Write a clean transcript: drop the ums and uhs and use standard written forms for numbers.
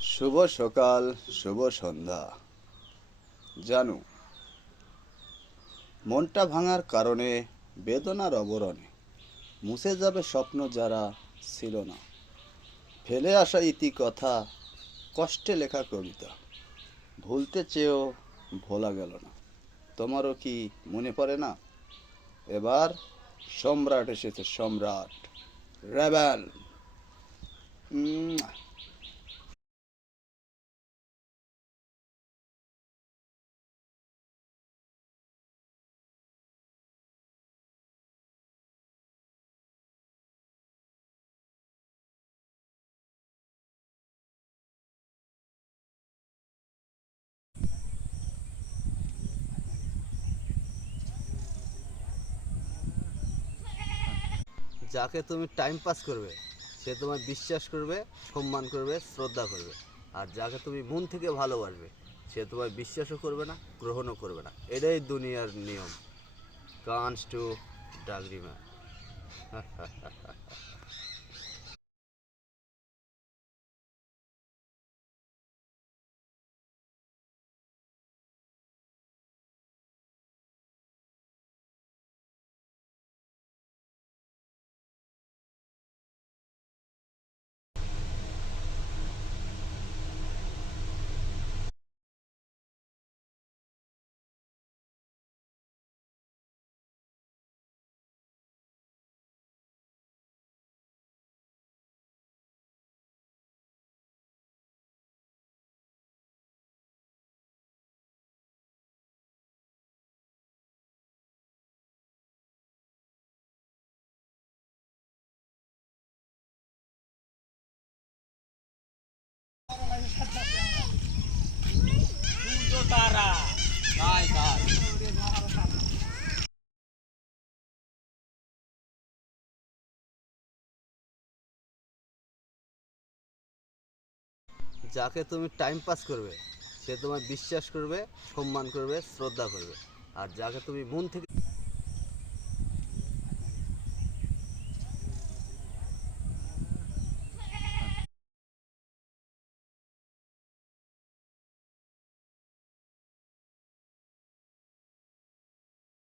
শুভ সকাল, শুভ সন্ধ্যা। জানু, মনটা ভাঙার কারণে, বেদনার অবরণে মুছে যাবে স্বপ্ন যারা ছিল না। ফেলে আসা ইতিকথা, কষ্টে লেখা কবিতা ভুলতে চেয়েও ভোলা গেল না। তোমারও কি মনে পড়ে না? এবার সম্রাট এসেছে, সম্রাট, রেবেল। যাকে তুমি টাইম পাস করবে সে তোমায় বিশ্বাস করবে, সম্মান করবে, শ্রদ্ধা করবে। আর যাকে তুমি মন থেকে ভালোবাসবে সে তোমায় বিশ্বাসও করবে না, গ্রহণও করবে না। এটাই দুনিয়ার নিয়ম। কান্স টু ডাগরি ম্যান। যাকে তুমি টাইম পাস করবে সে তোমায় বিশ্বাস করবে, সম্মান করবে, শ্রদ্ধা করবে। আর যাকে তুমি মন থেকে